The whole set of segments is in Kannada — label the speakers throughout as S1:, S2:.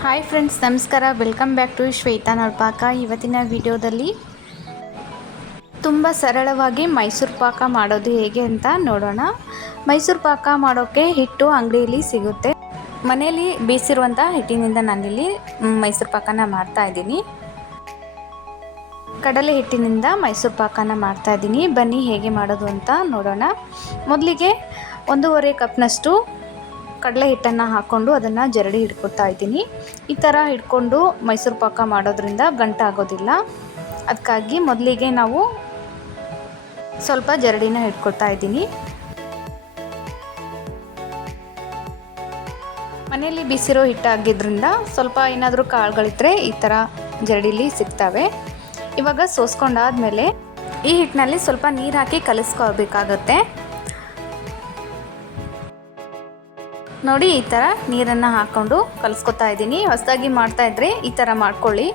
S1: ಹಾಯ್ ಫ್ರೆಂಡ್ಸ್ ನಮಸ್ಕಾರ. Welcome back to Shweta Nalpaka ಇವತ್ತಿನ ವಿಡಿಯೋದಲ್ಲಿ ತುಂಬ ಸರಳವಾಗಿ ಮೈಸೂರು ಪಾಕ ಮಾಡೋದು ಹೇಗೆ ಅಂತ ನೋಡೋಣ. ಮೈಸೂರು ಪಾಕ ಮಾಡೋಕ್ಕೆ ಹಿಟ್ಟು ಅಂಗಡಿಯಲ್ಲಿ ಸಿಗುತ್ತೆ. ಮನೆಯಲ್ಲಿ ಬೀಸಿರುವಂಥ ಹಿಟ್ಟಿನಿಂದ ನಾನಿಲ್ಲಿ ಮೈಸೂರು ಪಾಕನ ಮಾಡ್ತಾ ಇದ್ದೀನಿ. ಕಡಲೆ ಹಿಟ್ಟಿನಿಂದ ಮೈಸೂರು ಪಾಕನ ಮಾಡ್ತಾ ಇದ್ದೀನಿ. ಬನ್ನಿ ಹೇಗೆ ಮಾಡೋದು ಅಂತ ನೋಡೋಣ. ಮೊದಲಿಗೆ ಒಂದೂವರೆ ಕಪ್ನಷ್ಟು ಕಡಲೆ ಹಿಟ್ಟನ್ನು ಹಾಕ್ಕೊಂಡು ಅದನ್ನು ಜರಡಿ ಹಿಡ್ಕೊತಾ ಇದ್ದೀನಿ. ಈ ಥರ ಹಿಡ್ಕೊಂಡು ಮೈಸೂರು ಪಾಕ ಮಾಡೋದ್ರಿಂದ ಗಂಟಾಗೋದಿಲ್ಲ ಅದಕ್ಕಾಗಿ ಮೊದಲಿಗೆ ನಾವು ಸ್ವಲ್ಪ ಜರಡಿನ ಹಿಡ್ಕೊತಾ ಇದ್ದೀನಿ. ಮನೆಯಲ್ಲಿ ಬಿಸಿರೋ ಹಿಟ್ಟಾಗಿದ್ದರಿಂದ ಸ್ವಲ್ಪ ಏನಾದರೂ ಕಾಳುಗಳಿದ್ರೆ ಈ ಥರ ಜರಡಿಲಿ ಸಿಗ್ತವೆ. ಇವಾಗ ಸೋಸ್ಕೊಂಡಾದ್ಮೇಲೆ ಈ ಹಿಟ್ಟಿನಲ್ಲಿ ಸ್ವಲ್ಪ ನೀರು ಹಾಕಿ ಕಲಿಸ್ಕೋಬೇಕಾಗತ್ತೆ ನೋಡಿ, ಈ ಥರ ನೀರನ್ನು ಹಾಕ್ಕೊಂಡು ಕಲಿಸ್ಕೊತಾ ಇದ್ದೀನಿ. ಹೊಸದಾಗಿ ಮಾಡ್ತಾ ಇದ್ರೆ ಈ ಥರ ಮಾಡ್ಕೊಳ್ಳಿ.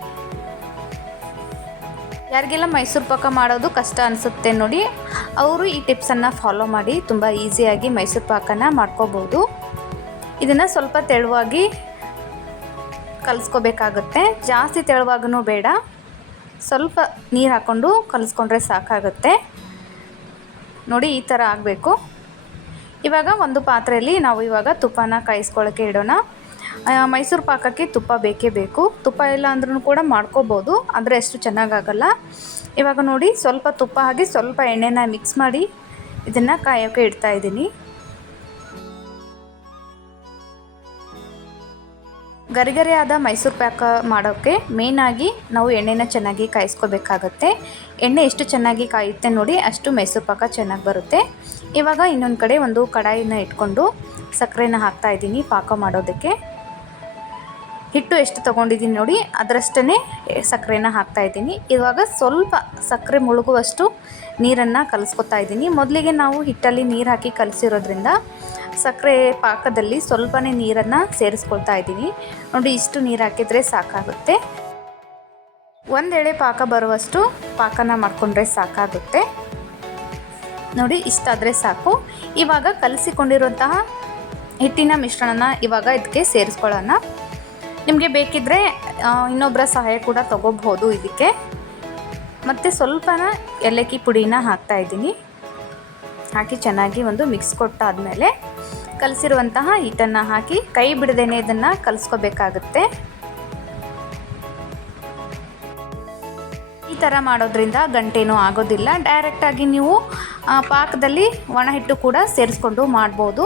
S1: ಯಾರಿಗೆಲ್ಲ ಮೈಸೂರು ಪಾಕ ಮಾಡೋದು ಕಷ್ಟ ಅನಿಸುತ್ತೆ ನೋಡಿ, ಅವರು ಈ ಟಿಪ್ಸನ್ನು ಫಾಲೋ ಮಾಡಿ ತುಂಬ ಈಸಿಯಾಗಿ ಮೈಸೂರು ಪಾಕನ ಮಾಡ್ಕೋಬೋದು. ಇದನ್ನು ಸ್ವಲ್ಪ ತೆಳುವಾಗಿ ಕಲಿಸ್ಕೋಬೇಕಾಗುತ್ತೆ. ಜಾಸ್ತಿ ತೆಳುವಾಗೂ ಬೇಡ. ಸ್ವಲ್ಪ ನೀರು ಹಾಕ್ಕೊಂಡು ಕಲಿಸ್ಕೊಂಡ್ರೆ ಸಾಕಾಗುತ್ತೆ. ನೋಡಿ, ಈ ಥರ ಆಗಬೇಕು. ಇವಾಗ ಒಂದು ಪಾತ್ರೆಯಲ್ಲಿ ನಾವು ಇವಾಗ ತುಪ್ಪನ ಕಾಯಿಸ್ಕೊಳ್ಳೋಕ್ಕೆ ಇಡೋಣ. ಮೈಸೂರು ಪಾಕಕ್ಕೆ ತುಪ್ಪ ಬೇಕೇ ಬೇಕು. ತುಪ್ಪ ಇಲ್ಲ ಅಂದ್ರೂ ಕೂಡ ಮಾಡ್ಕೋಬೋದು, ಆದರೆ ಅಷ್ಟು ಚೆನ್ನಾಗಾಗಲ್ಲ. ಇವಾಗ ನೋಡಿ, ಸ್ವಲ್ಪ ತುಪ್ಪ ಹಾಕಿ ಸ್ವಲ್ಪ ಎಣ್ಣೆನ ಮಿಕ್ಸ್ ಮಾಡಿ ಇದನ್ನು ಕಾಯೋಕ್ಕೆ ಇಡ್ತಾ ಇದ್ದೀನಿ. ಗರಿಗರಿಯಾದ ಮೈಸೂರು ಪಾಕ ಮಾಡೋಕ್ಕೆ ಮೇಯ್ನಾಗಿ ನಾವು ಎಣ್ಣೆನ ಚೆನ್ನಾಗಿ ಕಾಯಿಸ್ಕೋಬೇಕಾಗತ್ತೆ. ಎಣ್ಣೆ ಎಷ್ಟು ಚೆನ್ನಾಗಿ ಕಾಯುತ್ತೆ ನೋಡಿ, ಅಷ್ಟು ಮೈಸೂರು ಪಾಕ ಚೆನ್ನಾಗಿ ಬರುತ್ತೆ. ಇವಾಗ ಇನ್ನೊಂದು ಕಡೆ ಒಂದು ಕಡಾಯಿನ ಇಟ್ಕೊಂಡು ಸಕ್ಕರೆನ ಹಾಕ್ತಾ ಇದ್ದೀನಿ ಪಾಕ ಮಾಡೋದಕ್ಕೆ. ಹಿಟ್ಟು ಎಷ್ಟು ತೊಗೊಂಡಿದ್ದೀನಿ ನೋಡಿ ಅದರಷ್ಟೇ ಸಕ್ಕರೆನ ಹಾಕ್ತಾ ಇದ್ದೀನಿ. ಇವಾಗ ಸ್ವಲ್ಪ ಸಕ್ಕರೆ ಮುಳುಗುವಷ್ಟು ನೀರನ್ನು ಕಲಿಸ್ಕೊತಾ ಇದ್ದೀನಿ. ಮೊದಲಿಗೆ ನಾವು ಹಿಟ್ಟಲ್ಲಿ ನೀರು ಹಾಕಿ ಕಲಸಿರೋದ್ರಿಂದ ಸಕ್ಕರೆ ಪಾಕದಲ್ಲಿ ಸ್ವಲ್ಪನೇ ನೀರನ್ನು ಸೇರಿಸ್ಕೊಳ್ತಾ ಇದ್ದೀನಿ. ನೋಡಿ, ಇಷ್ಟು ನೀರು ಹಾಕಿದರೆ ಸಾಕಾಗುತ್ತೆ. ಒಂದೆಳೆ ಪಾಕ ಬರುವಷ್ಟು ಪಾಕನ ಮಾಡಿಕೊಂಡ್ರೆ ಸಾಕಾಗುತ್ತೆ. ನೋಡಿ, ಇಷ್ಟಾದರೆ ಸಾಕು. ಇವಾಗ ಕಲಸಿಕೊಂಡಿರುವಂತಹ ಹಿಟ್ಟಿನ ಮಿಶ್ರಣನ ಇವಾಗ ಇದಕ್ಕೆ ಸೇರಿಸ್ಕೊಳ್ಳೋಣ. ನಿಮಗೆ ಬೇಕಿದ್ದರೆ ಇನ್ನೊಬ್ಬರ ಸಹಾಯ ಕೂಡ ತಗೋಬಹುದು ಇದಕ್ಕೆ. ಮತ್ತು ಸ್ವಲ್ಪನ ಏಲಕ್ಕಿ ಪುಡಿನ ಹಾಕ್ತಾ ಇದ್ದೀನಿ. ಹಾಕಿ ಚೆನ್ನಾಗಿ ಒಂದು ಮಿಕ್ಸ್ ಕೊಟ್ಟಾದಮೇಲೆ ಕಲಸಿರುವಂತಹ ಹಿಟ್ಟನ್ನು ಹಾಕಿ ಕೈ ಬಿಡದೇನೆ ಇದನ್ನು ಕಲಿಸ್ಕೋಬೇಕಾಗುತ್ತೆ. ಈ ಥರ ಮಾಡೋದ್ರಿಂದ ಗಂಟೇನೂ ಆಗೋದಿಲ್ಲ. ಡೈರೆಕ್ಟಾಗಿ ನೀವು ಪಾಕದಲ್ಲಿ ಒಣ ಹಿಟ್ಟು ಕೂಡ ಸೇರಿಸ್ಕೊಂಡು ಮಾಡ್ಬೋದು.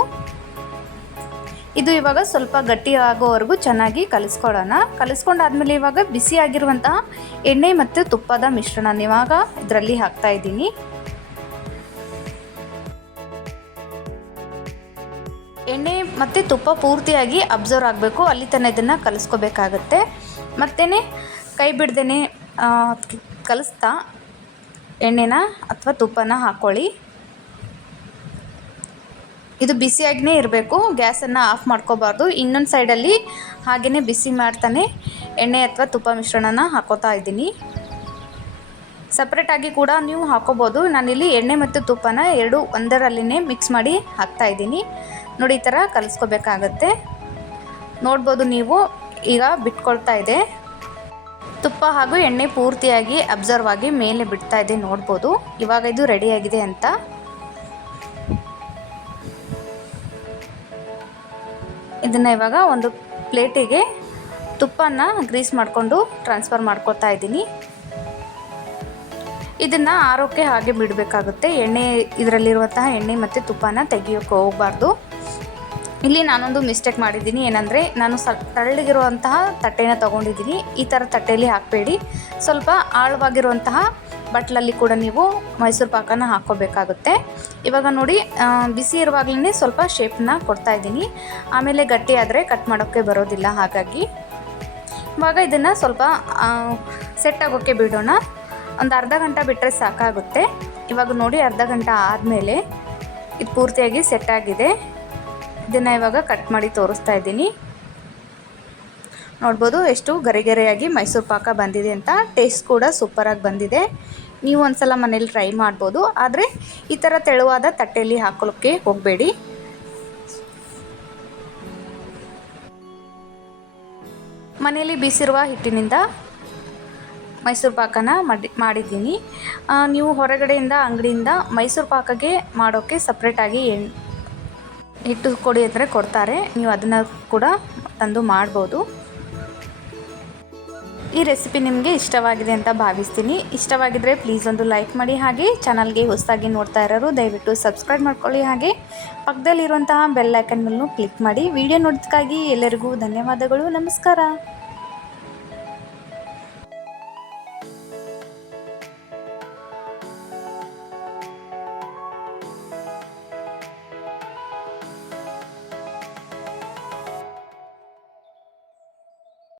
S1: ಇದು ಇವಾಗ ಸ್ವಲ್ಪ ಗಟ್ಟಿ ಆಗೋವರೆಗೂ ಚೆನ್ನಾಗಿ ಕಲಿಸ್ಕೊಳ್ಳೋಣ ಕಲಿಸ್ಕೊಂಡಾದ್ಮೇಲೆ ಇವಾಗ ಬಿಸಿ ಬಿಸಿಯಾಗಿರುವಂತಹ ಎಣ್ಣೆ ಮತ್ತು ತುಪ್ಪದ ಮಿಶ್ರಣ ಇವಾಗ ಇದರಲ್ಲಿ ಹಾಕ್ತಾ ಇದ್ದೀನಿ. ಎಣ್ಣೆ ಮತ್ತು ತುಪ್ಪ ಪೂರ್ತಿಯಾಗಿ ಅಬ್ಸರ್ವ್ ಆಗಬೇಕು. ಅಲ್ಲಿ ತನಕ ಇದನ್ನು ಕಲಿಸ್ಕೋಬೇಕಾಗತ್ತೆ. ಮತ್ತೇ ಕೈ ಬಿಡ್ದೇ ಕಲಿಸ್ತಾ ಎಣ್ಣೆನ ಅಥವಾ ತುಪ್ಪನ ಹಾಕ್ಕೊಳ್ಳಿ ಇದು ಬಿಸಿಯಾಗಿಯೇ ಇರಬೇಕು. ಗ್ಯಾಸನ್ನು ಆಫ್ ಮಾಡ್ಕೋಬಾರ್ದು. ಇನ್ನೊಂದು ಸೈಡಲ್ಲಿ ಹಾಗೆಯೇ ಬಿಸಿ ಮಾಡ್ತಾನೆ. ಎಣ್ಣೆ ಅಥವಾ ತುಪ್ಪ ಮಿಶ್ರಣನ ಹಾಕೋತಾ ಇದ್ದೀನಿ. ಸಪ್ರೇಟಾಗಿ ಕೂಡ ನೀವು ಹಾಕೋಬೋದು. ನಾನಿಲ್ಲಿ ಎಣ್ಣೆ ಮತ್ತು ತುಪ್ಪನ ಎರಡು ಒಂದರಲ್ಲಿನೇ ಮಿಕ್ಸ್ ಮಾಡಿ ಹಾಕ್ತಾ ಇದ್ದೀನಿ. ನೋಡಿ, ಈ ಥರ ಕಲಿಸ್ಕೋಬೇಕಾಗತ್ತೆ. ನೋಡ್ಬೋದು ನೀವು. ಈಗ ಬಿಟ್ಕೊಳ್ತಾ ಇದೆ. ತುಪ್ಪ ಹಾಗೂ ಎಣ್ಣೆ ಪೂರ್ತಿಯಾಗಿ ಅಬ್ಸರ್ವ್ ಆಗಿ ಮೇಲೆ ಬಿಡ್ತಾ ಇದೆ ನೋಡ್ಬೋದು. ಇವಾಗ ಇದು ರೆಡಿಯಾಗಿದೆ ಅಂತ. ಇದನ್ನು ಇವಾಗ ಒಂದು ಪ್ಲೇಟಿಗೆ ತುಪ್ಪನ ಗ್ರೀಸ್ ಮಾಡಿಕೊಂಡು ಟ್ರಾನ್ಸ್ಫರ್ ಮಾಡ್ಕೊತಾ ಇದ್ದೀನಿ. ಇದನ್ನು ಆರೋಕ್ಕೆ ಹಾಗೆ ಬಿಡಬೇಕಾಗುತ್ತೆ. ಎಣ್ಣೆ ಇದರಲ್ಲಿರುವಂತಹ ಎಣ್ಣೆ ಮತ್ತು ತುಪ್ಪನ ತೆಗಿಯೋಕ್ಕೆ ಹೋಗಬಾರ್ದು. ಇಲ್ಲಿ ನಾನೊಂದು ಮಿಸ್ಟೇಕ್ ಮಾಡಿದ್ದೀನಿ. ಏನಂದರೆ ನಾನು ಸ ತಳ್ಳಗಿರುವಂತಹ ತಟ್ಟೆನ ತೊಗೊಂಡಿದ್ದೀನಿ. ಈ ಥರ ತಟ್ಟೆಯಲ್ಲಿ ಹಾಕಬೇಡಿ. ಸ್ವಲ್ಪ ಆಳವಾಗಿರುವಂತಹ ಬಟ್ಲಲ್ಲಿ ಕೂಡ ನೀವು ಮೈಸೂರು ಪಾಕನ ಹಾಕೋಬೇಕಾಗುತ್ತೆ ಇವಾಗ ನೋಡಿ ಬಿಸಿ ಇರುವಾಗಲೇ ಸ್ವಲ್ಪ ಶೇಪ್ನ ಕೊಡ್ತಾ ಇದ್ದೀನಿ. ಆಮೇಲೆ ಗಟ್ಟಿ ಆದರೆ ಕಟ್ ಮಾಡೋಕ್ಕೆ ಬರೋದಿಲ್ಲ ಹಾಗಾಗಿ. ಇವಾಗ ಇದನ್ನು ಸ್ವಲ್ಪ ಸೆಟ್ ಆಗೋಕ್ಕೆ ಬಿಡೋಣ. ಒಂದು ಅರ್ಧ ಗಂಟೆ ಬಿಟ್ಟರೆ ಸಾಕಾಗುತ್ತೆ. ಇವಾಗ ನೋಡಿ, ಅರ್ಧ ಗಂಟೆ ಆದಮೇಲೆ ಇದು ಪೂರ್ತಿಯಾಗಿ ಸೆಟ್ ಆಗಿದೆ. ಇದನ್ನು ಇವಾಗ ಕಟ್ ಮಾಡಿ ತೋರಿಸ್ತಾ ಇದ್ದೀನಿ. ನೋಡ್ಬೋದು, ಎಷ್ಟು ಗರಿಗರಿಯಾಗಿ ಮೈಸೂರು ಪಾಕ ಬಂದಿದೆ ಅಂತ ಟೇಸ್ಟ್ ಕೂಡ ಸೂಪರಾಗಿ ಬಂದಿದೆ. ನೀವು ಒಂದ್ಸಲ ಮನೇಲಿ ಟ್ರೈ ಮಾಡ್ಬೋದು, ಆದರೆ ಈ ಥರ ತೆಳುವಾದ ತಟ್ಟೆಯಲ್ಲಿ ಹಾಕೋಕ್ಕೆ ಹೋಗಬೇಡಿ. ಮನೆಯಲ್ಲಿ ಬೀಸಿರುವ ಹಿಟ್ಟಿನಿಂದ ಮೈಸೂರು ಪಾಕನ ಮಾಡಿ, ಮಾಡಿದ್ದೀನಿ. ನೀವು ಹೊರಗಡೆಯಿಂದ ಅಂಗಡಿಯಿಂದ ಮೈಸೂರು ಪಾಕಗೆ ಮಾಡೋಕ್ಕೆ ಸಪ್ರೇಟಾಗಿ ಎಣ್, ಹಿಟ್ಟು ಕೊಡಿ ಅಂದರೆ ಕೊಡ್ತಾರೆ. ನೀವು ಅದನ್ನು ಕೂಡ ತಂದು ಮಾಡ್ಬೋದು. ಈ ರೆಸಿಪಿ ನಿಮಗೆ ಇಷ್ಟವಾಗಿದೆ ಅಂತ ಭಾವಿಸ್ತೀನಿ. ಇಷ್ಟವಾಗಿದ್ದರೆ ಪ್ಲೀಸ್ ಒಂದು ಲೈಕ್ ಮಾಡಿ ಹಾಗೆ ಚಾನಲ್ಗೆ ಹೊಸದಾಗಿ ನೋಡ್ತಾ ಇರೋರು ದಯವಿಟ್ಟು ಸಬ್ಸ್ಕ್ರೈಬ್ ಮಾಡ್ಕೊಳ್ಳಿ ಹಾಗೆ. ಪಕ್ಕದಲ್ಲಿರುವಂತಹ ಬೆಲ್ ಐಕನ್ ಮೇಲೂ ಕ್ಲಿಕ್ ಮಾಡಿ. ವಿಡಿಯೋ ನೋಡೋದಕ್ಕಾಗಿ ಎಲ್ಲರಿಗೂ ಧನ್ಯವಾದಗಳು. ನಮಸ್ಕಾರ.